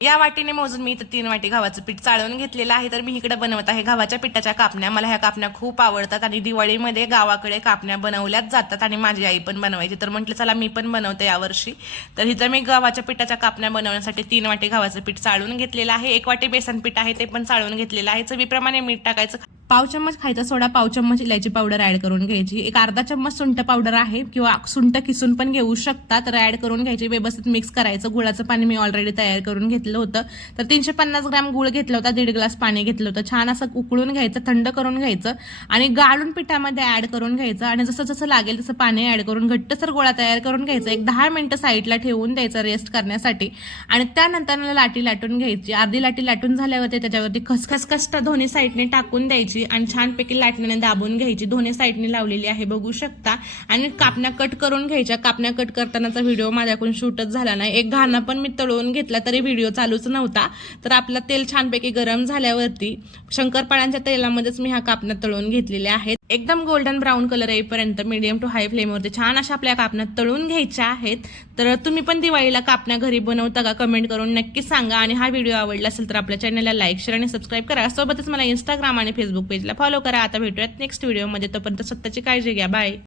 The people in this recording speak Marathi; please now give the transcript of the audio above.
या वाटीने मोजून मी इथं 3 वाटी गव्हाचं पीठ चाळून घेतलेलं आहे. तर मी इकडे बनवत आहे गव्हाच्या पिठाच्या कापण्या. मला ह्या कापण्या खूप आवडतात आणि दिवाळीमध्ये गावाकडे कापण्या बनवल्याच जातात आणि माझी आई पण बनवायची. तर म्हटलं चला मी पण बनवते यावर्षी. तर इथं मी गव्हाच्या पिठाच्या कापण्या बनवण्यासाठी 3 वाटी गव्हाचं पीठ चाळून घेतलेलं आहे. 1 वाटी बेसन पीठ आहे ते पण चाळून घेतलेलं आहे. चवीप्रमाणे मीठ टाकायचं. पाव चम्मच खायचा सोडा, पाव चम्मच इलायची पावडर ऍड करून घ्यायची. एक अर्धा चम्मच सुंठ पावडर आहे किंवा सुंठ किसून पण घेऊ शकता. तर ऍड करून घ्यायची, व्यवस्थित मिक्स करायचं. गुळाचं पाणी मी ऑलरेडी तयार करून घेतलं होतं. तर 350 ग्रॅम गुळ घेतला होता, 1.5 ग्लास पाणी घेतलं होतं. छान असं उकळून घ्यायचं, थंड करून घ्यायचं आणि गाळून पिठामध्ये ऍड करून घ्यायचं आणि जसं जसं लागेल तसं पाणी ऍड करून घट्टसर गोळा तयार करून घ्यायचा. एक 10 मिनिटं साईडला ठेवून द्यायचं रेस्ट करण्यासाठी आणि त्यानंतर लाटी लाटून घ्यायची. अर्धी लाटी लाटून झाल्यावरती त्याच्यावरती खसखस दोन्ही साईडने टाकून द्यायची आणि छानपैकी लाटण्याने दाबून घ्यायची. दोन्ही साईडने लावलेली आहे बघू शकता. आणि कापण्या कट करून घ्यायच्या. कापण्या कट करतानाचा व्हिडिओ माझ्याकडून शूटच झाला नाही. एक घाणा पण मी तळून घेतला तरी व्हिडिओ चालूच नव्हता. तर आपलं तेल छानपैकी गरम झाल्यावरती शंकरपाळ्यांच्या तेलामध्येच मी ह्या कापण्या तळून घेतलेल्या आहेत. एकदम गोल्डन ब्राऊन कलर येईपर्यंत मीडियम टू हाय फ्लेमवरती छान अशा आपल्या कापण्या तळून घ्यायच्या आहेत. तर तुम्ही पण दिवाळीला कापण्या घरी बनवता का, कमेंट करून नक्की सांगा. आणि हा व्हिडिओ आवडला असेल तर आपल्या चॅनलला लाईक, शेअर आणि सबस्क्राईब करा. सोबतच मला इंस्टाग्राम आणि फेसबुक पेजला फॉलो करा. आता भेटूयात नेक्स्ट व्हिडिओमध्ये. तोपर्यंत स्वतःची काळजी घ्या. बाय.